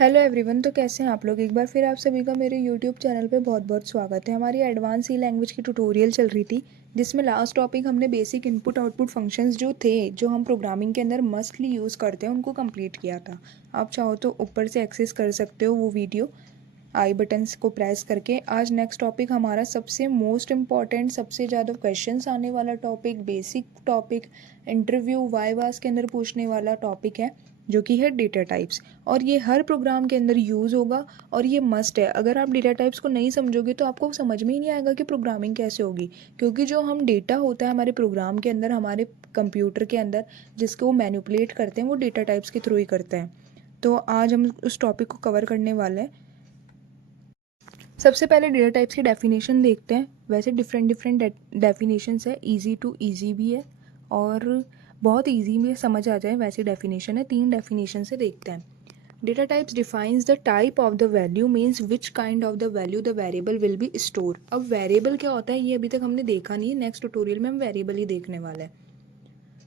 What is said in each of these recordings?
Hello everyone. तो कैसे हैं आप लोग। एक बार फिर आप सभी का मेरे यूट्यूब चैनल पे बहुत बहुत स्वागत है। हमारी एडवांस सी लैंग्वेज की ट्यूटोरियल चल रही थी, जिसमें लास्ट टॉपिक हमने बेसिक इनपुट आउटपुट फंक्शंस जो थे, जो हम प्रोग्रामिंग के अंदर मस्टली यूज़ करते हैं, उनको कंप्लीट किया था। आप चाहो तो ऊपर से एक्सेस कर सकते हो वो वीडियो आई बटन्स को प्रेस करके। आज नेक्स्ट टॉपिक हमारा सबसे मोस्ट इम्पॉर्टेंट, सबसे ज़्यादा क्वेश्चंस आने वाला topic, basic topic, interview vivas के अंदर पूछने वाला टॉपिक है, जो कि है डेटा टाइप्स। और ये हर प्रोग्राम के अंदर यूज़ होगा और ये मस्ट है। अगर आप डेटा टाइप्स को नहीं समझोगे तो आपको समझ में ही नहीं आएगा कि प्रोग्रामिंग कैसे होगी, क्योंकि जो हम डेटा होता है हमारे प्रोग्राम के अंदर, हमारे कंप्यूटर के अंदर, जिसको मैनिपुलेट करते हैं, वो डेटा टाइप्स के थ्रू ही करते हैं। तो आज हम उस टॉपिक को कवर करने वाले हैं। सबसे पहले डेटा टाइप्स की डेफिनेशन देखते हैं। वैसे डिफरेंट डिफरेंट डेफिनेशंस है, इजी टू इजी भी है और बहुत इजी में समझ आ जाए वैसी डेफिनेशन है। 3 डेफिनेशन से देखते हैं। Data types defines the type of the value, means which kind of the value the variable will be store. अब वेरिएबल क्या होता है ये अभी तक हमने देखा नहीं है, नेक्स्ट ट्यूटोरियल में हम वेरिएबल ही देखने वाले हैं।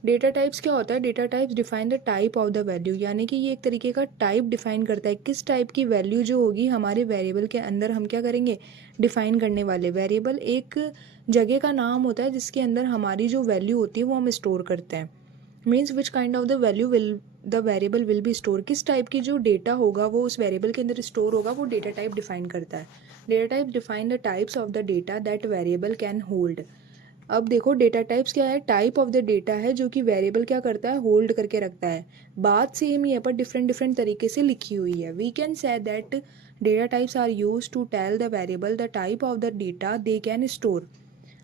डेटा टाइप्स क्या होता है? Data types define the type of the value, यानी कि ये एक तरीके का टाइप डिफाइन करता है, किस टाइप की वैल्यू जो होगी हमारे वेरिएबल के अंदर हम क्या करेंगे, डिफाइन करने वाले। वेरिएबल एक जगह का नाम होता है जिसके अंदर हमारी जो वैल्यू होती है वो हम स्टोर करते हैं। Means which kind of the value will the variable will be store, किस टाइप की जो डेटा होगा वो उस वेरिएबल के अंदर स्टोर होगा, वो डेटा टाइप डिफाइन करता है। Data type define the types of the data that variable can hold. अब देखो डेटा टाइप्स क्या है, टाइप ऑफ द डेटा है जो कि वेरिएबल क्या करता है, होल्ड करके रखता है। बात सेम ही है पर डिफरेंट डिफरेंट तरीके से लिखी हुई है। We can say that data types are use to tell the variable the type of the data they can store.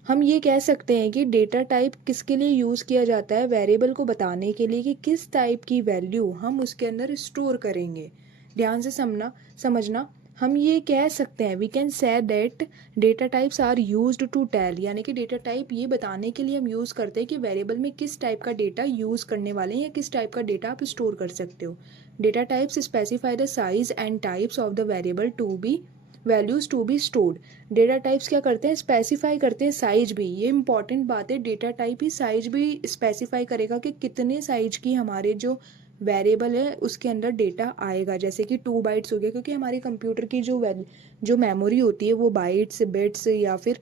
हम ये कह सकते हैं कि डेटा टाइप किसके लिए यूज़ किया जाता है, वेरिएबल को बताने के लिए कि किस टाइप की वैल्यू हम उसके अंदर स्टोर करेंगे। ध्यान से समझना। हम ये कह सकते हैं, we can say that data types are used to tell, यानी कि डेटा टाइप ये बताने के लिए हम यूज़ करते हैं कि वेरिएबल में किस टाइप का डेटा यूज़ करने वाले हैं या किस टाइप का डेटा आप स्टोर कर सकते हो। Data types specify the size and types of the variable to be values to be stored. Data types क्या करते हैं, स्पेसिफाई करते हैं साइज भी। ये इंपॉर्टेंट बात है, डेटा टाइप ही साइज भी स्पेसिफाई करेगा कि कितने साइज की हमारे जो वेरिएबल है उसके अंदर डेटा आएगा। जैसे कि 2 बाइट्स हो गया, क्योंकि हमारे कंप्यूटर की जो मेमोरी होती है वो बाइट्स बिट्स या फिर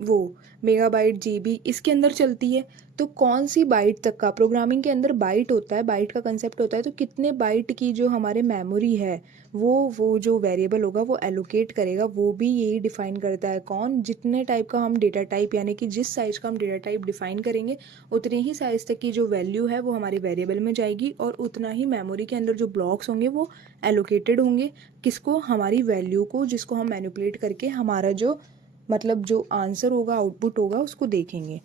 वो मेगाबाइट जीबी इसके अंदर चलती है। तो कौन सी बाइट तक का, प्रोग्रामिंग के अंदर बाइट होता है, बाइट का कंसेप्ट होता है, तो कितने बाइट की जो हमारे मेमोरी है वो जो वेरिएबल होगा वो एलोकेट करेगा, वो भी यही डिफाइन करता है। कौन? जितने टाइप का हम डेटा टाइप, यानी कि जिस साइज का हम डेटा टाइप डिफाइन करेंगे उतने ही साइज तक की जो वैल्यू है वो हमारे वेरिएबल में जाएगी और उतना ही मेमोरी के अंदर जो ब्लॉक्स होंगे वो एलोकेटेड होंगे। किसको? हमारी वैल्यू को, जिसको हम मैनिपुलेट करके हमारा जो मतलब जो आंसर होगा, आउटपुट होगा, उसको देखेंगे।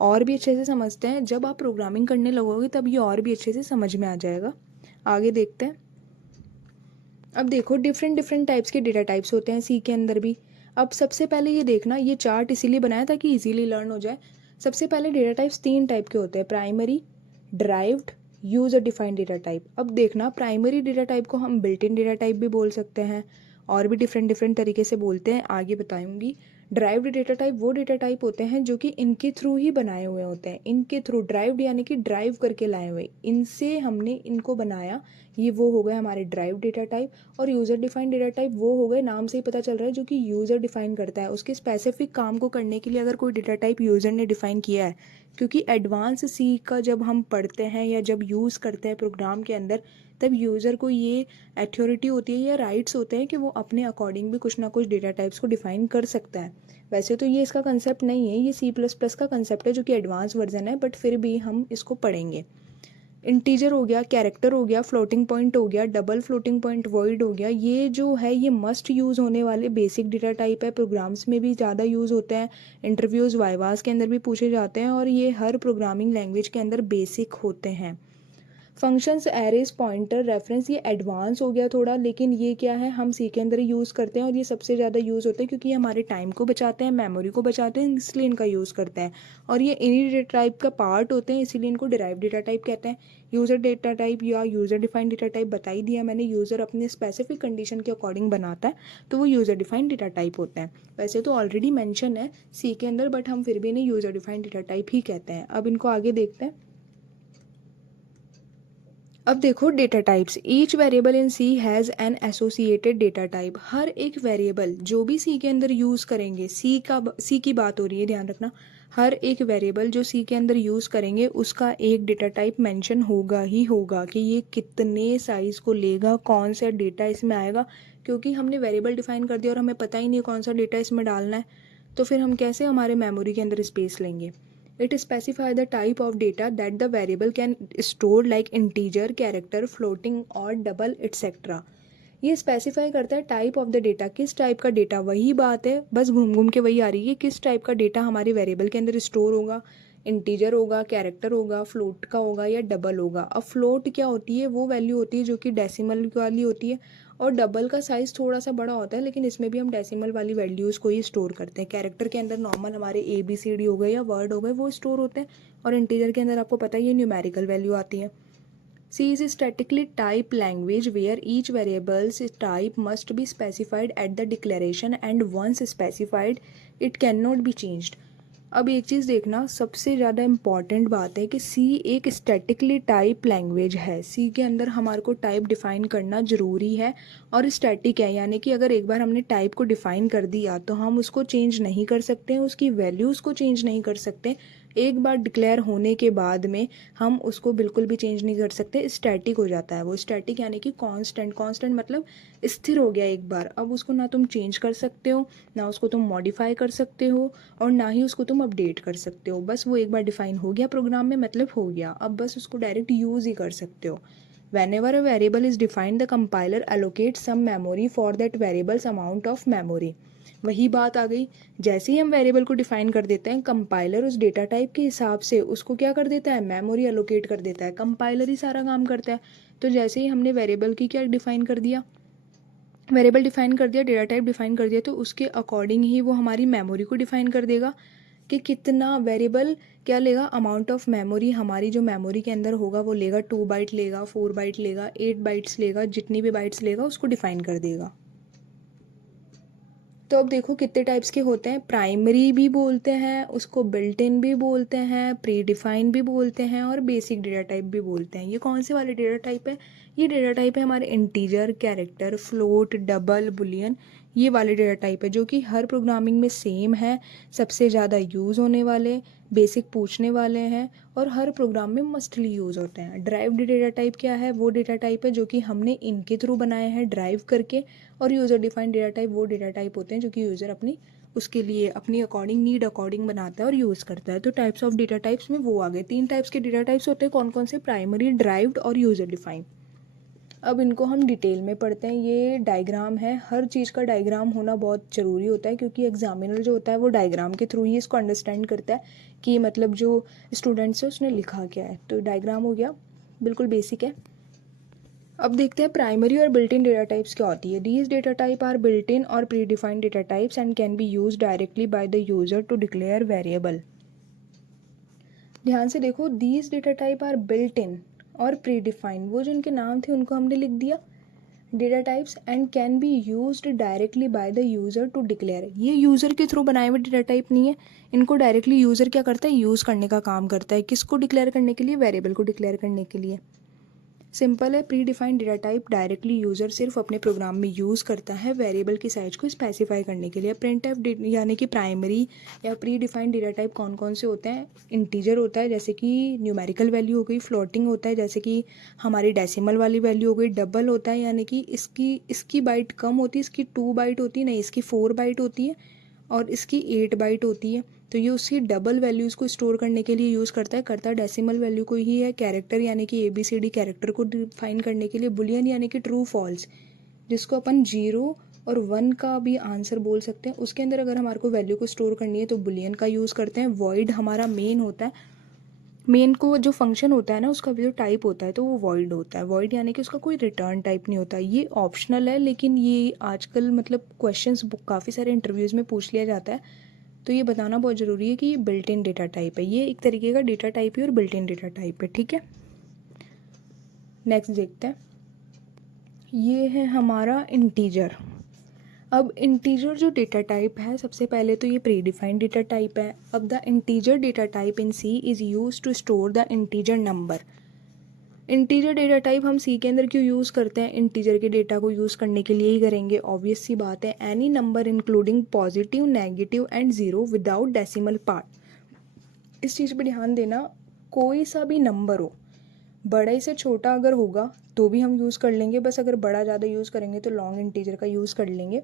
और भी अच्छे से समझते हैं, जब आप प्रोग्रामिंग करने लगोगे तब ये और भी अच्छे से समझ में आ जाएगा। आगे देखते हैं। अब देखो डिफरेंट डिफरेंट टाइप्स के डेटा टाइप्स होते हैं सी के अंदर भी। अब सबसे पहले ये देखना, ये चार्ट इसीलिए बनाया ताकि इजीली लर्न हो जाए। सबसे पहले डेटा टाइप्स 3 टाइप के होते हैं, primary, derived, user defined data type. अब देखना, प्राइमरी डेटा टाइप को हम बिल्ट इन डेटा टाइप भी बोल सकते हैं और भी डिफरेंट डिफरेंट तरीके से बोलते हैं, आगे बताऊंगी। ड्राइव्ड डेटा टाइप वो डेटा टाइप होते हैं जो कि इनके थ्रू ही बनाए हुए होते हैं, इनके थ्रू, ड्राइव्ड यानी कि ड्राइव करके लाए हुए, इनसे हमने इनको बनाया, ये वो हो गए हमारे ड्राइव डेटा टाइप। और यूज़र डिफाइंड डेटा टाइप वो हो गए, नाम से ही पता चल रहा है, जो कि यूज़र डिफाइन करता है। उसके स्पेसिफिक काम को करने के लिए अगर कोई डेटा टाइप यूज़र ने डिफाइन किया है, क्योंकि एडवांस सी का जब हम पढ़ते हैं या जब यूज़ करते हैं प्रोग्राम के अंदर, तब यूज़र को ये अथॉरिटी होती है या राइट्स होते हैं कि वो अपने अकॉर्डिंग भी कुछ ना कुछ डेटा टाइप्स को डिफाइन कर सकता है। वैसे तो ये इसका कंसेप्ट नहीं है, ये C++ का कंसेप्ट है जो कि एडवांस वर्जन है, बट फिर भी हम इसको पढ़ेंगे। इंटीजर हो गया, कैरेक्टर हो गया, फ्लोटिंग पॉइंट हो गया, डबल फ्लोटिंग पॉइंट, वॉइड हो गया, ये जो है ये मस्ट यूज़ होने वाले बेसिक डेटा टाइप है। प्रोग्राम्स में भी ज़्यादा यूज़ होते हैं, इंटरव्यूज़ वाइवास के अंदर भी पूछे जाते हैं और ये हर प्रोग्रामिंग लैंग्वेज के अंदर बेसिक होते हैं। फंक्शंस, एरेज, पॉइंटर, रेफरेंस, ये एडवांस हो गया थोड़ा, लेकिन ये क्या है, हम सी के अंदर ही यूज़ करते हैं और ये सबसे ज़्यादा यूज़ होते हैं क्योंकि ये हमारे टाइम को बचाते हैं, मेमोरी को बचाते हैं, इसलिए इनका यूज़ करते हैं। और ये इन्हीं डेटा टाइप का पार्ट होते हैं, इसीलिए इनको डिराइव डेटा टाइप कहते हैं। यूज़र डेटा टाइप या यूज़र डिफाइंड डेटा टाइप बता ही दिया मैंने, यूज़र अपने स्पेसिफिक कंडीशन के अकॉर्डिंग बनाता है, तो वो यूज़र डिफाइंड डेटा टाइप होता है। वैसे तो ऑलरेडी मैंशन है सी के अंदर, बट हम फिर भी इन्हें यूज़र डिफाइंड डेटा टाइप ही कहते हैं। अब इनको आगे देखते हैं। अब देखो data types, each variable in C has an associated data type. हर एक वेरिएबल जो भी सी के अंदर यूज़ करेंगे, सी की बात हो रही है, ध्यान रखना, हर एक वेरिएबल जो सी के अंदर यूज़ करेंगे उसका एक डेटा टाइप मेंशन होगा ही होगा कि ये कितने साइज़ को लेगा, कौन सा डेटा इसमें आएगा। क्योंकि हमने वेरिएबल डिफाइन कर दिया और हमें पता ही नहीं कौन सा डेटा इसमें डालना है, तो फिर हम कैसे हमारे मेमोरी के अंदर स्पेस लेंगे। It specify the type of data that the variable can store like integer, character, floating और double etc. ये स्पेसिफाई करता है टाइप ऑफ द डेटा, किस टाइप का डेटा। वही बात है, बस घूम घूम के वही आ रही है, किस टाइप का डेटा हमारे वेरिएबल के अंदर स्टोर होगा। इंटीजर होगा, कैरेक्टर होगा, फ्लोट का होगा या डबल होगा। अब फ्लोट क्या होती है, वो वैल्यू होती है जो कि डेसिमल वाली होती है, और डबल का साइज़ थोड़ा सा बड़ा होता है, लेकिन इसमें भी हम डेसिमल वाली वैल्यूज़ को ही स्टोर करते हैं। कैरेक्टर के अंदर नॉर्मल हमारे ABCD हो गए या वर्ड हो गए वो स्टोर होते हैं, और इंटीजर के अंदर आपको पता ही है न्यूमेरिकल वैल्यू आती है। C is a statically type language where each variable's type must be specified at the declaration and once specified it cannot be changed। अब एक चीज़ देखना, सबसे ज़्यादा इम्पॉर्टेंट बात है कि सी एक स्टैटिकली टाइप लैंग्वेज है। सी के अंदर हमारे को टाइप डिफ़ाइन करना ज़रूरी है, और स्टैटिक है, यानी कि अगर एक बार हमने टाइप को डिफ़ाइन कर दिया तो हम उसको चेंज नहीं कर सकते हैं, उसकी वैल्यूज़ को चेंज नहीं कर सकते। एक बार डिक्लेयर होने के बाद में हम उसको बिल्कुल भी चेंज नहीं कर सकते, स्टैटिक हो जाता है वो। स्टैटिक यानी कि कांस्टेंट, कांस्टेंट मतलब स्थिर हो गया एक बार। अब उसको ना तुम चेंज कर सकते हो, ना उसको तुम मॉडिफाई कर सकते हो, और ना ही उसको तुम अपडेट कर सकते हो। बस वो एक बार डिफाइन हो गया प्रोग्राम में, मतलब हो गया, अब बस उसको डायरेक्ट यूज़ ही कर सकते हो। Whenever a variable is defined, the compiler allocates some memory for that variable's amount of memory। वही बात आ गई, जैसे ही हम वेरिएबल को डिफाइन कर देते हैं, कंपाइलर उस डेटा टाइप के हिसाब से उसको क्या कर देता है, मेमोरी एलोकेट कर देता है। कंपाइलर ही सारा काम करता है। तो जैसे ही हमने वेरिएबल की क्या डिफाइन कर दिया, वेरिएबल डिफाइन कर दिया, डेटा टाइप डिफाइन कर दिया, तो उसके अकॉर्डिंग ही वो हमारी मेमोरी को डिफाइन कर देगा कि कितना वेरिएबल क्या लेगा, अमाउंट ऑफ मेमोरी। हमारी जो मेमोरी के अंदर होगा वो लेगा 2 बाइट लेगा, 4 बाइट लेगा, 8 बाइट्स लेगा, जितनी भी बाइट्स लेगा उसको डिफाइन कर देगा। तो अब देखो कितने टाइप्स के होते हैं। प्राइमरी भी बोलते हैं उसको, बिल्ट इन भी बोलते हैं, प्री डिफाइन भी बोलते हैं, और बेसिक डेटा टाइप भी बोलते हैं। ये कौन से वाले डेटा टाइप है, ये डेटा टाइप है हमारे integer, character, float, double, Boolean. ये वाले डेटा टाइप है जो कि हर प्रोग्रामिंग में सेम है, सबसे ज़्यादा यूज़ होने वाले, बेसिक पूछने वाले हैं, और हर प्रोग्राम में मस्टली यूज़ होते हैं। ड्राइव्ड डेटा टाइप क्या है, वो डेटा टाइप है जो कि हमने इनके थ्रू बनाए हैं ड्राइव करके। और यूज़र डिफाइंड डेटा टाइप वो डेटा टाइप होते हैं जो कि यूज़र अपनी उसके लिए अपनी अकॉर्डिंग, नीड अकॉर्डिंग बनाता है और यूज़ करता है। तो टाइप्स ऑफ डेटा टाइप्स में वो आ गए, 3 टाइप्स के डेटा टाइप्स होते हैं। कौन कौन से, प्राइमरी, ड्राइव्ड और यूज़र डिफाइंड। अब इनको हम डिटेल में पढ़ते हैं। ये डायग्राम है, हर चीज़ का डायग्राम होना बहुत ज़रूरी होता है, क्योंकि एग्जामिनर जो होता है वो डायग्राम के थ्रू ही इसको अंडरस्टैंड करता है कि मतलब जो स्टूडेंट्स है उसने लिखा क्या है। तो डायग्राम हो गया, बिल्कुल बेसिक है। अब देखते हैं प्राइमरी और बिल्ट इन डेटा टाइप्स क्या होती है। These data type are built in और predefined data types and can be use directly by the user to declare variable. ध्यान से देखो, these data type are built in और pre defined, वो जो इनके नाम थे उनको हमने लिख दिया data types, and can be used directly by the user to declare. ये यूज़र के थ्रू बनाए हुए डेटा टाइप नहीं है, इनको डायरेक्टली यूज़र क्या करता है, यूज़ करने का काम करता है। किसको डिक्लेयर करने के लिए, वेरिएबल को डिक्लेयर करने के लिए। सिंपल है, pre defined data type directly user सिर्फ अपने प्रोग्राम में यूज़ करता है वेरिएबल की साइज को स्पेसिफाई करने के लिए। प्रिंटफ यानी कि प्राइमरी या प्री डिफाइंड डेटा टाइप कौन कौन से होते हैं, इंटीजर होता है जैसे कि न्यूमेरिकल वैल्यू हो गई, फ्लोटिंग होता है जैसे कि हमारी डेसिमल वाली वैल्यू हो गई, डबल होता है यानी कि इसकी बाइट कम होती है, इसकी 2 बाइट होती है, नहीं इसकी 4 बाइट होती है, और इसकी 8 बाइट होती है। तो ये उसकी डबल वैल्यूज़ को स्टोर करने के लिए यूज़ करता है डेसिमल वैल्यू को ही है। कैरेक्टर यानी कि ABCD कैरेक्टर को डिफाइन करने के लिए। बुलियन यानी कि ट्रू फॉल्स, जिसको अपन 0 और 1 का भी आंसर बोल सकते हैं। उसके अंदर अगर हमारे को वैल्यू को स्टोर करनी है तो बुलियन का यूज़ करते हैं। वॉइड हमारा मेन होता है, मेन को जो फंक्शन होता है ना उसका जो टाइप होता है तो वो वॉइड होता है। वॉइड यानी कि उसका कोई रिटर्न टाइप नहीं होता। ये ऑप्शनल है, लेकिन ये आजकल मतलब क्वेश्चंस काफ़ी सारे इंटरव्यूज़ में पूछ लिया जाता है, तो ये बताना बहुत ज़रूरी है कि ये बिल्ट इन डेटा टाइप है। ये एक तरीके का डेटा टाइप है और बिल्ट इन डेटा टाइप है, ठीक है। नेक्स्ट देखते हैं, ये है हमारा इंटीजर। अब इंटीजर जो डेटा टाइप है, सबसे पहले तो ये प्री डिफाइंड डेटा टाइप है। अब the integer data type in C is use to store the integer number. Integer data type हम सी के अंदर क्यों यूज़ करते हैं? इंटीजर के डेटा को यूज़ करने के लिए ही करेंगे, ऑब्वियस सी बात है। Any number including positive, negative and zero without decimal part. इस चीज़ पे ध्यान देना, कोई सा भी नंबर हो, बड़े से छोटा अगर होगा तो भी हम यूज़ कर लेंगे, बस अगर बड़ा ज़्यादा यूज़ करेंगे तो लॉन्ग इंटीजर का यूज़ कर लेंगे।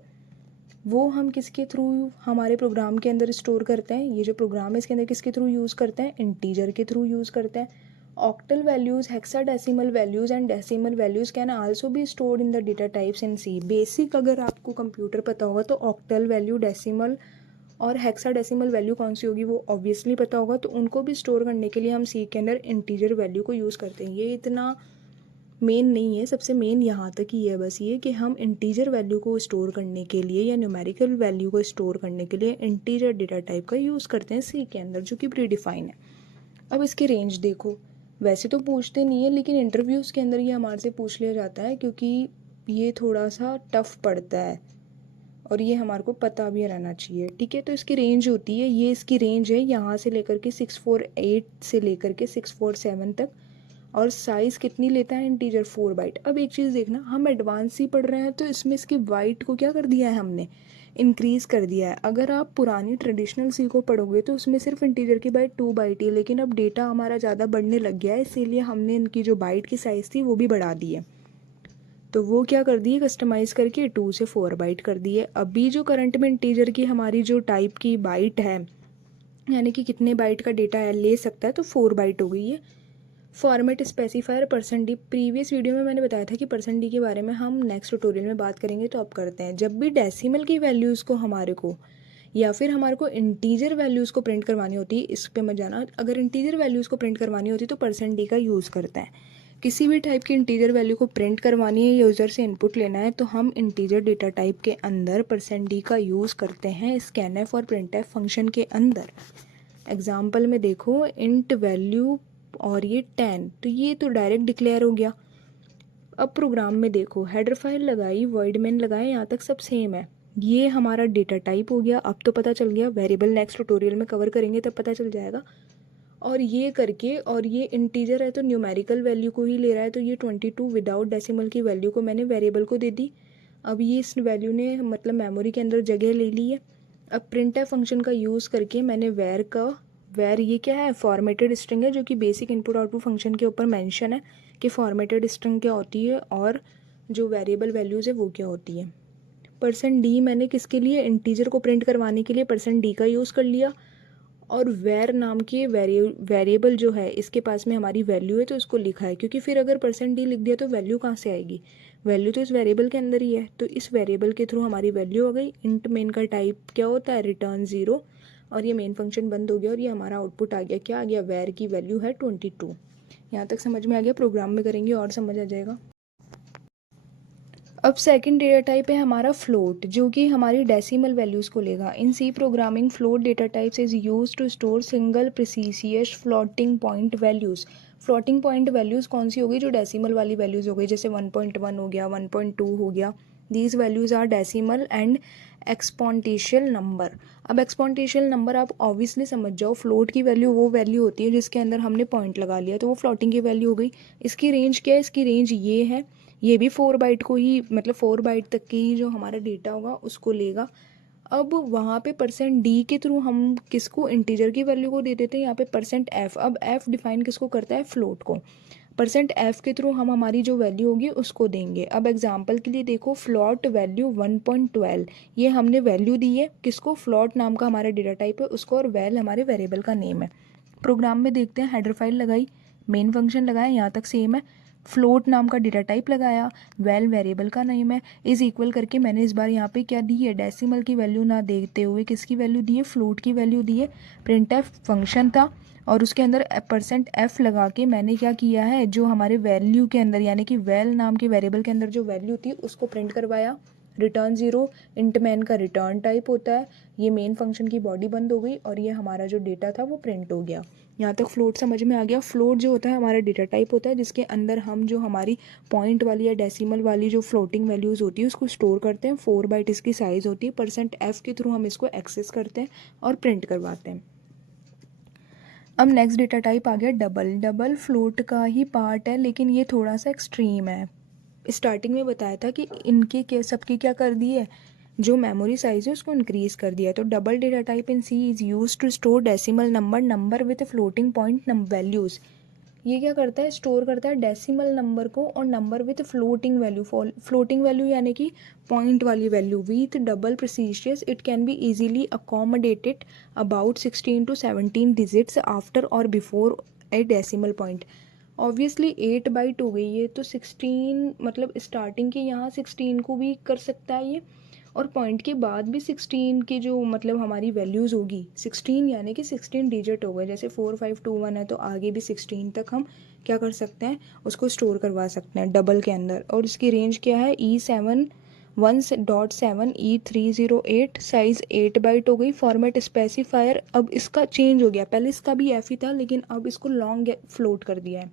वो हम किसके थ्रू हमारे प्रोग्राम के अंदर स्टोर करते हैं? ये जो प्रोग्राम है इसके अंदर किसके थ्रू यूज़ करते हैं? इंटीजर के थ्रू यूज़ करते हैं। Octal values, hexadecimal values and decimal values can also be stored in the data types in C. Basic अगर आपको कंप्यूटर पता होगा तो ऑक्टल वैल्यू, डेसिमल और हेक्साडेसिमल वैल्यू कौन सी होगी वो ऑब्वियसली पता होगा, तो उनको भी स्टोर करने के लिए हम सी के अंदर इंटीजर वैल्यू को यूज़ करते हैं। ये इतना मेन नहीं है, सबसे मेन यहाँ तक ही है बस ये कि हम इंटीजर वैल्यू को स्टोर करने के लिए या न्यूमेरिकल वैल्यू को स्टोर करने के लिए इंटीजर डेटा टाइप का यूज़ करते हैं सी के अंदर, जो कि प्री डिफाइन है। अब इसकी रेंज देखो, वैसे तो पूछते नहीं है लेकिन इंटरव्यूज़ के अंदर ये हमारे से पूछ लिया जाता है, क्योंकि ये थोड़ा सा टफ पड़ता है और ये हमारे को पता भी रहना चाहिए, ठीक है। तो इसकी रेंज होती है, ये इसकी रेंज है यहाँ से लेकर के 648 से लेकर के 647 तक। और साइज़ कितनी लेता है इंटीजर? 4 बाइट। अब एक चीज़ देखना, हम एडवांस ही पढ़ रहे हैं तो इसमें इसकी बाइट को क्या कर दिया है हमने? इंक्रीज़ कर दिया है। अगर आप पुरानी ट्रेडिशनल सी को पढ़ोगे तो उसमें सिर्फ इंटीजर की बाइट 2 बाइट ही है, लेकिन अब डेटा हमारा ज़्यादा बढ़ने लग गया है, इसीलिए हमने इनकी जो बाइट की साइज़ थी वो भी बढ़ा दी है। तो वो क्या कर दिए, कस्टमाइज़ करके 2 से 4 बाइट कर दिए। अभी जो करंट में इंटीजर की हमारी जो टाइप की बाइट है, यानी कि कितने बाइट का डेटा ले सकता है, तो 4 बाइट हो गई है। Format specifier percent D, previous video में मैंने बताया था कि परसेंट डी के बारे में हम नेक्स्ट ट्यूटोरियल में बात करेंगे, तो अब करते हैं। जब भी डेसिमल की वैल्यूज़ को हमारे को या फिर हमारे को इंटीजर वैल्यूज़ को प्रिंट करवानी होती है, इस पे मत जाना, अगर इंटीजर वैल्यूज़ को प्रिंट करवानी होती है तो परसेंट डी का यूज़ करते हैं। किसी भी टाइप की इंटीजर वैल्यू को प्रिंट करवानी है, यूज़र से इनपुट लेना है, तो हम इंटीजर डेटा टाइप के अंदर परसेंट डी का यूज़ करते हैं स्कैनएफ और प्रिंटएफ फंक्शन के अंदर। एग्जाम्पल में देखो, इंट वैल्यू और ये 10, तो ये तो डायरेक्ट डिक्लेयर हो गया। अब प्रोग्राम में देखो, हेडर फाइल लगाई, वॉइड मेन लगाए, यहाँ तक सब सेम है, ये हमारा डेटा टाइप हो गया। अब तो पता चल गया, वेरिएबल नेक्स्ट ट्यूटोरियल में कवर करेंगे तब पता चल जाएगा। और ये करके, और ये इंटीजर है तो न्यूमेरिकल वैल्यू को ही ले रहा है, तो ये 22 विदाउट डेसिमल की वैल्यू को मैंने वेरिएबल को दे दी। अब ये इस वैल्यू ने मतलब मेमोरी के अंदर जगह ले ली है। अब प्रिंटएफ फंक्शन का यूज़ करके मैंने वेर ये क्या है, फॉर्मेटेड स्ट्रिंग है, जो कि बेसिक इनपुट आउटपुट फंक्शन के ऊपर मेंशन है कि फॉर्मेटेड स्ट्रिंग क्या होती है और जो वेरिएबल वैल्यूज़ है वो क्या होती है। परसेंट डी मैंने किसके लिए, इंटीजर को प्रिंट करवाने के लिए परसेंट डी का यूज़ कर लिया। और वेर नाम की वेरिएबल जो है, इसके पास में हमारी वैल्यू है तो इसको लिखा है, क्योंकि फिर अगर परसेंट डी लिख दिया तो वैल्यू कहाँ से आएगी? वैल्यू तो इस वेरिएबल के अंदर ही है, तो इस वेरिएबल के थ्रू हमारी वैल्यू हो गई। इंट मेन का टाइप क्या होता है, रिटर्न 0, और ये मेन फंक्शन बंद हो गया और ये हमारा आउटपुट आ गया, क्या आ गया, वेर की वैल्यू है 22। यहाँ तक समझ में आ गया? प्रोग्राम में करेंगे और समझ आ जाएगा। अब सेकंड डेटा टाइप है हमारा फ्लोट, जो कि हमारी डेसिमल वैल्यूज़ को लेगा। In C programming float data types is use to store single precision floating point values. Floating point values कौन सी हो गई, जो डेसिमल वाली वैल्यूज़ हो गई, जैसे 1.1 हो गया, 1.2 हो गया। These values are decimal and exponential number. अब एक्सपोनेंशियल नंबर आप ऑब्वियसली समझ जाओ, फ्लोट की वैल्यू वो वैल्यू होती है जिसके अंदर हमने पॉइंट लगा लिया, तो वो फ्लोटिंग की वैल्यू हो गई। इसकी रेंज क्या है, इसकी रेंज ये है, ये भी 4 बाइट को ही, मतलब 4 बाइट तक की ही जो हमारा डेटा होगा उसको लेगा। अब वहाँ पे परसेंट डी के थ्रू हम किसको, इंटीजर की वैल्यू को दे देते हैं, यहाँ पे परसेंट एफ। अब एफ डिफाइन किसको करता है, फ्लोट को। परसेंट एफ के थ्रू हम हमारी जो वैल्यू होगी उसको देंगे। अब एग्जांपल के लिए देखो, फ्लोट वैल्यू 1.12, ये हमने वैल्यू दी है किसको, फ्लोट नाम का हमारा डेटा टाइप है उसको, और वैल हमारे वेरिएबल का नेम है। प्रोग्राम में देखते हैं, हेडर फाइल लगाई, मेन फंक्शन लगाया, यहाँ तक सेम है, फ्लोट नाम का डेटा टाइप लगाया, वैल वेरिएबल का नेम है, इज इक्वल करके मैंने इस बार यहाँ पे क्या दी है, डेसिमल की वैल्यू ना देते हुए किसकी वैल्यू दी है, फ्लोट की वैल्यू दी है। प्रिंटएफ फंक्शन था और उसके अंदर परसेंट एफ लगा के मैंने क्या किया है, जो हमारे वैल्यू के अंदर यानी कि वैल नाम के वेरिएबल के अंदर जो वैल्यू थी उसको प्रिंट करवाया। रिटर्न 0 इंट मैन का रिटर्न टाइप होता है, ये मेन फंक्शन की बॉडी बंद हो गई और ये हमारा जो डेटा था वो प्रिंट हो गया। यहाँ तक फ्लोट समझ में आ गया। फ्लोट जो होता है हमारा डेटा टाइप होता है जिसके अंदर हम जो हमारी पॉइंट वाली या डेसिमल वाली जो फ्लोटिंग वैल्यूज़ होती है उसको स्टोर करते हैं। 4 बाइट इसकी साइज़ होती है। परसेंट एफ के थ्रू हम इसको एक्सेस करते हैं और प्रिंट करवाते हैं। अब नेक्स्ट डेटा टाइप आ गया डबल। डबल फ्लोट का ही पार्ट है, लेकिन ये थोड़ा सा एक्सट्रीम है। स्टार्टिंग में बताया था कि इनके क्या सबकी क्या कर दी है, जो मेमोरी साइज है उसको इंक्रीज कर दिया है। तो double data type in C is use to store decimal number, number with floating point values. ये क्या करता है, स्टोर करता है डेसिमल नंबर को और number with floating value. Floating value यानी कि पॉइंट वाली वैल्यू। With double precision it can be easily accommodated about 16 to 17 digits after और before a decimal point. Obviously 8 byte हो गई है, तो 16 मतलब स्टार्टिंग के यहाँ 16 को भी कर सकता है ये, और पॉइंट के बाद भी 16 की जो मतलब हमारी वैल्यूज़ होगी 16 यानी कि 16 डिजिट हो गए। जैसे 4521 है तो आगे भी 16 तक हम क्या कर सकते हैं, उसको स्टोर करवा सकते हैं डबल के अंदर। और इसकी रेंज क्या है, E7.1.7 E308, साइज़ 8 बाइट हो गई। फॉर्मेट स्पेसिफायर अब इसका चेंज हो गया, पहले इसका भी एफ ही था लेकिन अब इसको लॉन्ग फ्लोट कर दिया है,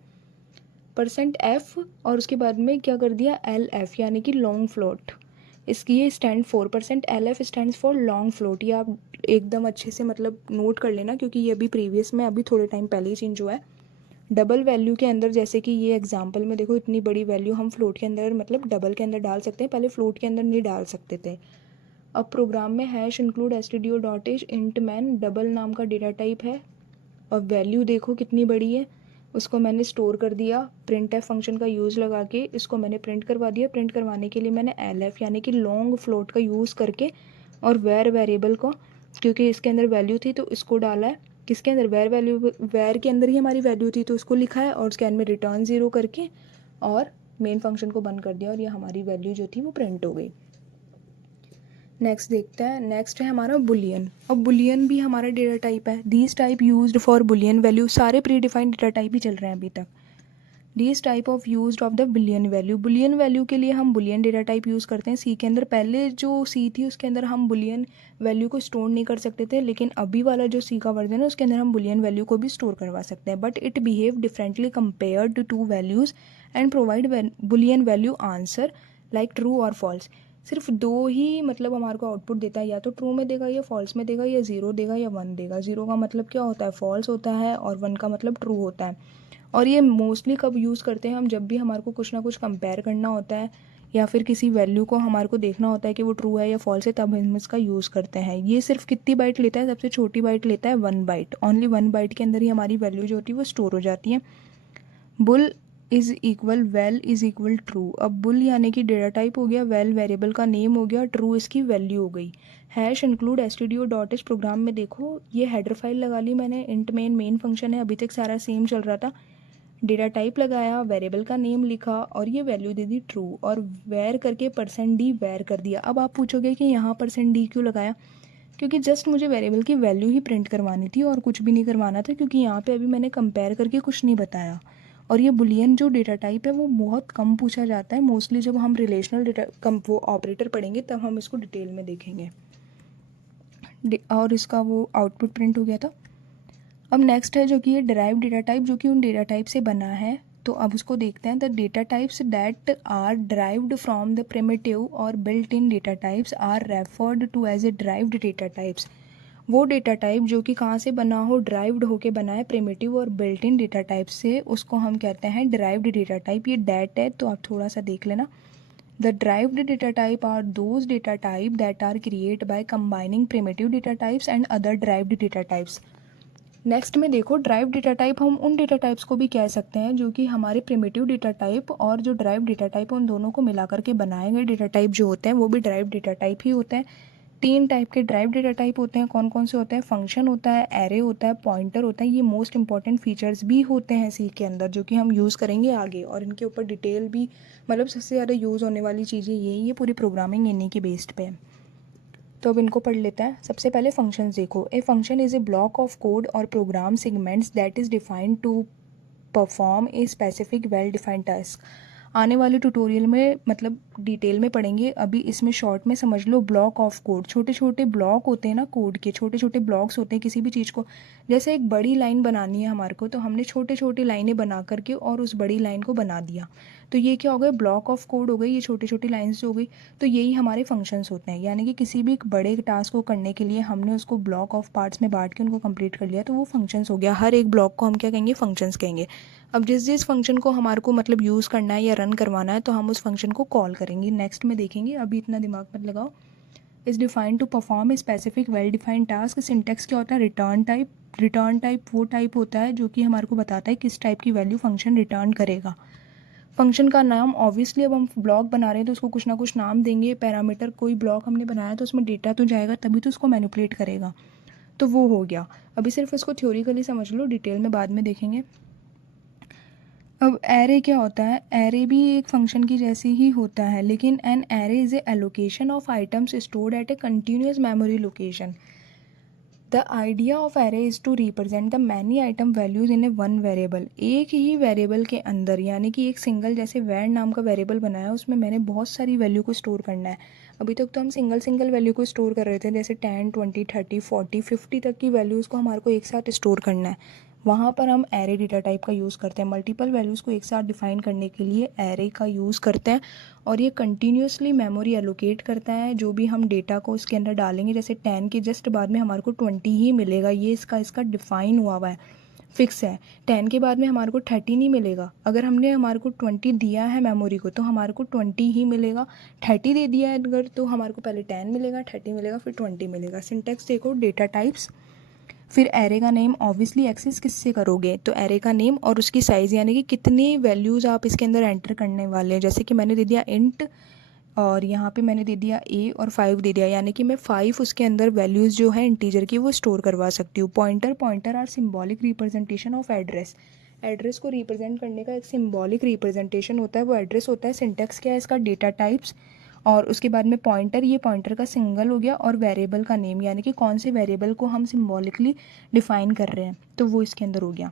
%f, और उसके बाद में क्या कर दिया LF यानी कि लॉन्ग फ्लोट। इसकी ये stand for %LF stand for long float. ये आप एकदम अच्छे से मतलब नोट कर लेना, क्योंकि ये अभी प्रीवियस में अभी थोड़े टाइम पहले ही चेंज हुआ है। डबल वैल्यू के अंदर जैसे कि ये एग्जांपल में देखो, इतनी बड़ी वैल्यू हम फ्लोट के अंदर मतलब डबल के अंदर डाल सकते हैं, पहले फ्लोट के अंदर नहीं डाल सकते थे। अब प्रोग्राम में hash include stdio.h int man double नाम का डेटा टाइप है। और वैल्यू देखो कितनी बड़ी है, उसको मैंने स्टोर कर दिया प्रिंट एफ फंक्शन का यूज़ लगा के, इसको मैंने प्रिंट करवा दिया। प्रिंट करवाने के लिए मैंने LF यानी कि लॉन्ग फ्लोट का यूज़ करके, और वेर वेरिएबल को, क्योंकि इसके अंदर वैल्यू थी तो इसको डाला है किसके अंदर, वेर वैल्यू, वेर के अंदर ही हमारी वैल्यू थी तो उसको लिखा है, और उसके एंड में रिटर्न 0 करके और मेन फंक्शन को बंद कर दिया, और ये हमारी वैल्यू जो थी वो प्रिंट हो गई। नेक्स्ट देखते हैं, नेक्स्ट है हमारा बुलियन। अब बुलियन भी हमारा डेटा टाइप है। These type used for Boolean value, सारे प्री डिफाइंड डेटा टाइप ही चल रहे हैं अभी तक। These type of used of the Boolean value, Boolean value के लिए हम बुलियन डेटा टाइप यूज़ करते हैं सी के अंदर। पहले जो सी थी उसके अंदर हम बुलियन वैल्यू को स्टोर नहीं कर सकते थे, लेकिन अभी वाला जो सी का वर्जन है उसके अंदर हम बुलियन वैल्यू को भी स्टोर करवा सकते हैं। But it behave differently compared to two values and provide boolean value answer like true और फॉल्स। सिर्फ दो ही मतलब हमारे को आउटपुट देता है, या तो ट्रू में देगा या फॉल्स में देगा, या ज़ीरो देगा या वन देगा। ज़ीरो का मतलब क्या होता है, फॉल्स होता है, और वन का मतलब ट्रू होता है। और ये मोस्टली कब यूज़ करते हैं हम, जब भी हमारे को कुछ ना कुछ कंपेयर करना होता है, या फिर किसी वैल्यू को हमारे को देखना होता है कि वो ट्रू है या फॉल्स है, तब हम इसका यूज़ करते हैं। ये सिर्फ कितनी बाइट लेता है, सबसे छोटी बाइट लेता है 1 बाइट। ओनली 1 बाइट के अंदर ही हमारी वैल्यू जो होती है वो स्टोर हो जाती है। Bull is equal well is equal true. अब बुल यानी कि डेटा टाइप हो गया, वेल वेरिएबल का नेम हो गया, ट्रू इसकी वैल्यू हो गई। हैश इंक्लूड stdio.h प्रोग्राम में देखो ये हेडर फाइल लगा ली मैंने, इंट मेन फंक्शन है, अभी तक सारा सेम चल रहा था। डेटा टाइप लगाया, वेरिएबल का नेम लिखा, और ये वैल्यू दे दी ट्रू, और वेर करके %d वेर कर दिया। अब आप पूछोगे कि यहाँ %d क्यों लगाया, क्योंकि जस्ट मुझे वेरिएबल की वैल्यू ही प्रिंट करवानी थी और कुछ भी नहीं करवाना था, क्योंकि यहाँ पे अभी मैंने कंपेयर करके कुछ नहीं बताया। और ये बुलियन जो डेटा टाइप है वो बहुत कम पूछा जाता है, मोस्टली जब हम रिलेशनल डेटा कम वो ऑपरेटर पढ़ेंगे तब हम इसको डिटेल में देखेंगे। और इसका वो आउटपुट प्रिंट हो गया था। अब नेक्स्ट है जो कि ये डिराइव डेटा टाइप, जो कि उन डेटा टाइप से बना है। तो अब उसको देखते हैं। The data types that are derived from the primitive और built in data types are referred to as a derived data types. वो डेटा टाइप जो कि कहाँ से बना हो, डिराइव्ड होके बना है प्रिमिटिव और बिल्ट इन डेटा टाइप से, उसको हम कहते हैं डिराइव्ड डेटा टाइप। ये डैट है तो आप थोड़ा सा देख लेना। The derived data type are those data type that are created by combining primitive data types and other derived data types. Next में देखो, ड्राइव डेटा टाइप हम उन डेटा टाइप्स को भी कह सकते हैं जो कि हमारे प्रिमिटिव डेटा टाइप और जो ड्राइव डेटा टाइप उन दोनों को मिला करके बनाए गए डेटा टाइप जो होते हैं वो भी ड्राइव डेटा टाइप ही होते हैं। 3 टाइप के ड्राइव डेटा टाइप होते हैं। कौन कौन से होते हैं, फंक्शन होता है, एरे होता है, पॉइंटर होता है। ये मोस्ट इंपॉर्टेंट फीचर्स भी होते हैं सी के अंदर, जो कि हम यूज़ करेंगे आगे, और इनके ऊपर डिटेल भी मतलब सबसे ज़्यादा यूज़ होने वाली चीज़ें यही, ये पूरी प्रोग्रामिंग इन्हीं के बेस्ड पे है। तो अब इनको पढ़ लेते हैं। सबसे पहले फंक्शंस देखो। A function is a block of code और program segments that is defined to perform a specific well defined task. आने वाले ट्यूटोरियल में मतलब डिटेल में पढ़ेंगे, अभी इसमें शॉर्ट में समझ लो। ब्लॉक ऑफ कोड, छोटे छोटे ब्लॉक होते हैं ना, कोड के छोटे छोटे ब्लॉक्स होते हैं किसी भी चीज़ को। जैसे एक बड़ी लाइन बनानी है हमारे को, तो हमने छोटे छोटे लाइनें बना करके और उस बड़ी लाइन को बना दिया, तो ये क्या हो गया, ब्लॉक ऑफ कोड हो गई, ये छोटी छोटी लाइन्स हो गई। तो यही हमारे फंक्शंस होते हैं, यानी कि किसी भी एक बड़े टास्क को करने के लिए हमने उसको ब्लॉक ऑफ पार्ट्स में बांट के उनको कंप्लीट कर लिया, तो वो फंक्शंस हो गया। हर एक ब्लॉक को हम क्या कहेंगे, फंक्शंस कहेंगे। अब जिस जिस फंक्शन को हमारे को मतलब यूज़ करना है या रन करवाना है, तो हम उस फंक्शन को कॉल करेंगे। नेक्स्ट में देखेंगे, अभी इतना दिमाग मत लगाओ। Is defined to perform a specific well defined task. Syntax क्या होता है, रिटर्न टाइप। रिटर्न टाइप वो टाइप होता है जो कि हमारे को बताता है किस टाइप की वैल्यू फंक्शन रिटर्न करेगा। फंक्शन का नाम ऑब्वियसली, अब हम ब्लॉक बना रहे हैं तो उसको कुछ ना कुछ नाम देंगे। पैरामीटर, कोई ब्लॉक हमने बनाया तो उसमें डेटा तो जाएगा, तभी तो उसको मैनिपुलेट करेगा, तो वो हो गया। अभी सिर्फ इसको थ्योरिकली समझ लो, डिटेल में बाद में देखेंगे। अब एरे क्या होता है, एरे भी एक फंक्शन की जैसे ही होता है, लेकिन an array is a allocation of items stored at a continuous memory location. The idea of array is to represent the many item values in a one variable. एक ही वेरिएबल के अंदर, यानी कि एक सिंगल, जैसे वैर नाम का वेरिएबल बनाया, उसमें मैंने बहुत सारी वैल्यू को स्टोर करना है। अभी तक तो हम सिंगल सिंगल वैल्यू को स्टोर कर रहे थे, जैसे 10, 20, 30, 40, 50 तक की वैल्यूज़ को हमारे को एक साथ स्टोर करना है। वहाँ पर हम एरे डेटा टाइप का यूज़ करते हैं। मल्टीपल वैल्यूज़ को एक साथ डिफाइन करने के लिए एरे का यूज़ करते हैं, और ये कंटिन्यूसली मेमोरी एलोकेट करता है। जो भी हम डेटा को उसके अंदर डालेंगे, जैसे 10 के जस्ट बाद में हमारे को 20 ही मिलेगा, ये इसका डिफ़ाइन हुआ है, फिक्स है। 10 के बाद में हमारे को 30 नहीं मिलेगा। अगर हमने हमारे को 20 दिया है मेमोरी को, तो हमारे को 20 ही मिलेगा। 30 दे दिया है अगर, तो हमारे को पहले 10 मिलेगा, 30 मिलेगा, फिर 20 मिलेगा। सिंटेक्स देखो, डेटा टाइप्स, फिर एरे का नेम। ऑब्वियसली एक्सेस किससे करोगे, तो एरे का नेम और उसकी साइज़, यानी कि कितनी वैल्यूज़ आप इसके अंदर एंटर करने वाले हैं। जैसे कि मैंने दे दिया इंट, और यहाँ पे मैंने दे दिया ए और 5 दे दिया, यानी कि मैं 5 उसके अंदर वैल्यूज़ जो है इंटीजर की वो स्टोर करवा सकती हूँ। Pointer are symbolic representation of address. Address को रिप्रेजेंट करने का एक सिम्बॉलिक रिप्रेजेंटेशन होता है, वो एड्रेस होता है। सिंटेक्स क्या है इसका, डेटा टाइप्स, और उसके बाद में पॉइंटर, ये पॉइंटर का सिंगल हो गया, और वेरिएबल का नेम, यानी कि कौन से वेरिएबल को हम सिम्बॉलिकली डिफाइन कर रहे हैं, तो वो इसके अंदर हो गया।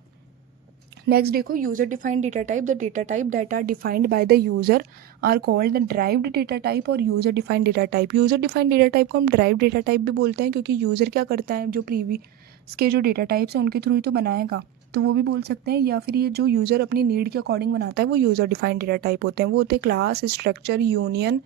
नेक्स्ट देखो, user defined data type. The data type that are defined by the user are called the derived data type और user defined data type. User defined data type को हम ड्राइव्ड डेटा टाइप भी बोलते हैं, क्योंकि user क्या करता है, जो प्रीवियस के जो डेटा टाइप्स हैं उनके थ्रू ही तो बनाएगा, तो वो भी बोल सकते हैं। या फिर ये जो यूज़र अपनी नीड के अकॉर्डिंग बनाता है, वो यूज़र डिफाइंड डेटा टाइप होते हैं। वो होते हैं क्लास, स्ट्रक्चर, यूनियन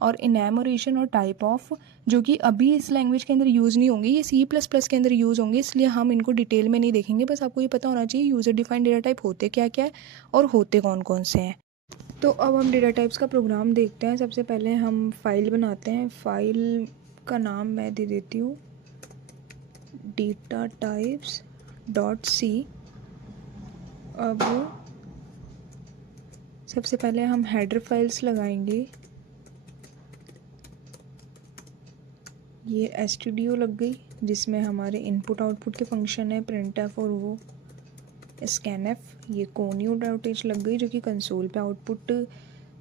और इनैमोरेशन और टाइप ऑफ, जो कि अभी इस लैंग्वेज के अंदर यूज़ नहीं होंगे, ये C++ के अंदर यूज़ होंगे, इसलिए हम इनको डिटेल में नहीं देखेंगे। बस आपको ये पता होना चाहिए यूज़र डिफाइंड डेटा टाइप होते क्या क्या है और होते कौन कौन से हैं। तो अब हम डेटा टाइप्स का प्रोग्राम देखते हैं। सबसे पहले हम फाइल बनाते हैं। फाइल का नाम मैं दे देती हूँ datatypes.c। अब सबसे पहले हम हेडर फाइल्स लगाएंगे। ये stdio लग गई, जिसमें हमारे इनपुट आउटपुट के फंक्शन है, printf और वो scanf। ये conio डॉटेज लग गई, जो कि कंसोल पे आउटपुट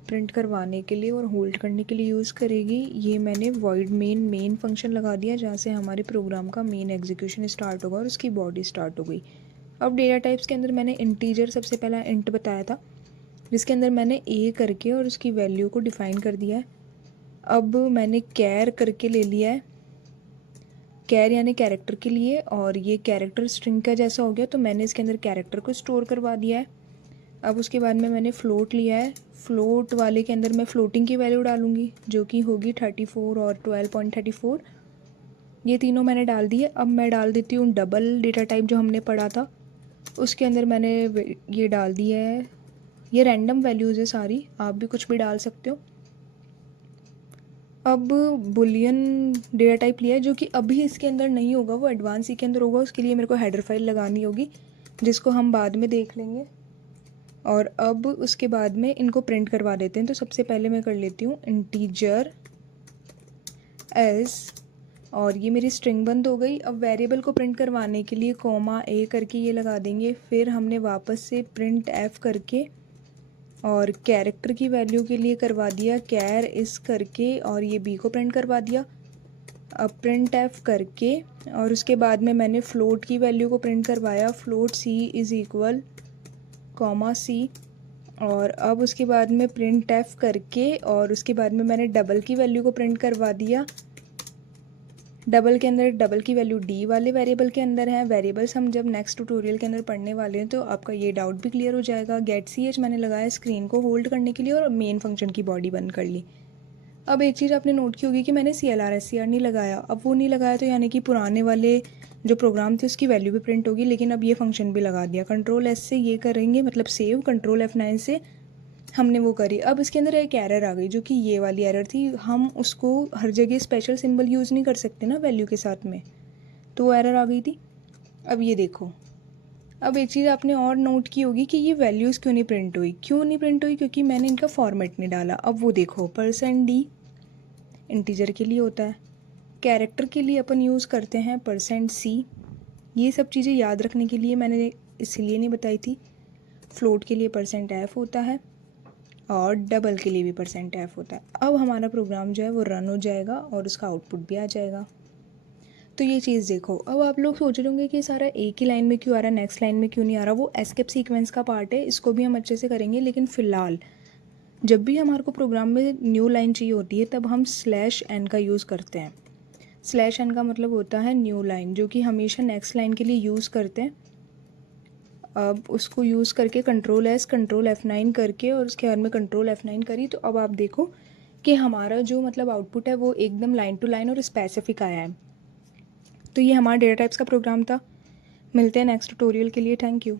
प्रिंट करवाने के लिए और होल्ड करने के लिए यूज़ करेगी। ये मैंने void मेन फंक्शन लगा दिया, जहाँ से हमारे प्रोग्राम का मेन एग्जीक्यूशन स्टार्ट होगा और उसकी बॉडी स्टार्ट हो गई। अब डेटा टाइप्स के अंदर मैंने इंटीजर सबसे पहला इंट बताया था, जिसके अंदर मैंने a करके और उसकी वैल्यू को डिफ़ाइन कर दिया है। अब मैंने कैर करके ले लिया है, कैर यानी कैरेक्टर के लिए, और ये कैरेक्टर स्ट्रिंग का जैसा हो गया, तो मैंने इसके अंदर कैरेक्टर को स्टोर करवा दिया है। अब उसके बाद में मैंने फ्लोट लिया है। फ्लोट वाले के अंदर मैं फ्लोटिंग की वैल्यू डालूंगी, जो कि होगी 34 और 12.34। ये तीनों मैंने डाल दिए। अब मैं डाल देती हूँ डबल डेटा टाइप जो हमने पढ़ा था, उसके अंदर मैंने ये डाल दिया है। ये रैंडम वैल्यूज़ है सारी, आप भी कुछ भी डाल सकते हो। अब बुलियन डेटा टाइप लिया है, जो कि अभी इसके अंदर नहीं होगा, वो एडवांस के अंदर होगा। उसके लिए मेरे को हेडर फाइल लगानी होगी, जिसको हम बाद में देख लेंगे। और अब उसके बाद में इनको प्रिंट करवा देते हैं। तो सबसे पहले मैं कर लेती हूँ इंटीजर एस, और ये मेरी स्ट्रिंग बंद हो गई। अब वेरिएबल को प्रिंट करवाने के लिए कोमा ए करके ये लगा देंगे। फिर हमने वापस से प्रिंट एफ करके और कैरेक्टर की वैल्यू के लिए करवा दिया कैर इस करके, और ये बी को प्रिंट करवा दिया। अब प्रिंट एफ करके, और उसके बाद में मैंने फ्लोट की वैल्यू को प्रिंट करवाया, float C is equal comma C, और अब उसके बाद में प्रिंट एफ करके और उसके बाद में मैंने डबल की वैल्यू को प्रिंट करवा दिया। डबल के अंदर डबल की वैल्यू डी वाले वेरिएबल के अंदर है। वेरिएबल्स हम जब नेक्स्ट ट्यूटोरियल के अंदर पढ़ने वाले हैं तो आपका ये डाउट भी क्लियर हो जाएगा। गेट सी एच मैंने लगाया स्क्रीन को होल्ड करने के लिए और मेन फंक्शन की बॉडी बंद कर ली। अब एक चीज़ आपने नोट की होगी कि मैंने CLR/SCR नहीं लगाया। अब वो नहीं लगाया तो यानी कि पुराने वाले जो प्रोग्राम थे उसकी वैल्यू भी प्रिंट होगी, लेकिन अब ये फंक्शन भी लगा दिया। कंट्रोल S से ये करेंगे मतलब सेव, कंट्रोल F9 से हमने वो करी। अब इसके अंदर एक एरर आ गई जो कि ये वाली एरर थी। हम उसको हर जगह स्पेशल सिंबल यूज़ नहीं कर सकते ना वैल्यू के साथ में, तो वो एरर आ गई थी। अब ये देखो, अब एक चीज़ आपने और नोट की होगी कि ये वैल्यूज़ क्यों नहीं प्रिंट हुई। क्यों नहीं प्रिंट हुई? क्योंकि मैंने इनका फॉर्मेट नहीं डाला। अब वो देखो, %d इंटीजर के लिए होता है, कैरेक्टर के लिए अपन यूज़ करते हैं %c। ये सब चीज़ें याद रखने के लिए मैंने इसलिए नहीं बताई थी। फ्लोट के लिए %f होता है और डबल के लिए भी %f होता है। अब हमारा प्रोग्राम जो है वो रन हो जाएगा और उसका आउटपुट भी आ जाएगा। तो ये चीज़ देखो। अब आप लोग सोच रहे होंगे कि सारा एक ही लाइन में क्यों आ रहा है, नेक्स्ट लाइन में क्यों नहीं आ रहा। वो एस्केप सीक्वेंस का पार्ट है, इसको भी हम अच्छे से करेंगे। लेकिन फ़िलहाल जब भी हमारे को प्रोग्राम में न्यू लाइन चाहिए होती है तब हम /n का यूज़ करते हैं। /n का मतलब होता है न्यू लाइन, जो कि हमेशा नेक्स्ट लाइन के लिए यूज़ करते हैं। अब उसको यूज़ करके कंट्रोल S कंट्रोल F9 करके और उसके बाद में कंट्रोल F9 करी, तो अब आप देखो कि हमारा जो मतलब आउटपुट है वो एकदम लाइन टू लाइन और स्पेसिफिक आया है। तो ये हमारा डेटा टाइप्स का प्रोग्राम था। मिलते हैं नेक्स्ट ट्यूटोरियल के लिए। Thank you.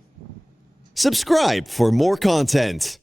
Subscribe for more content.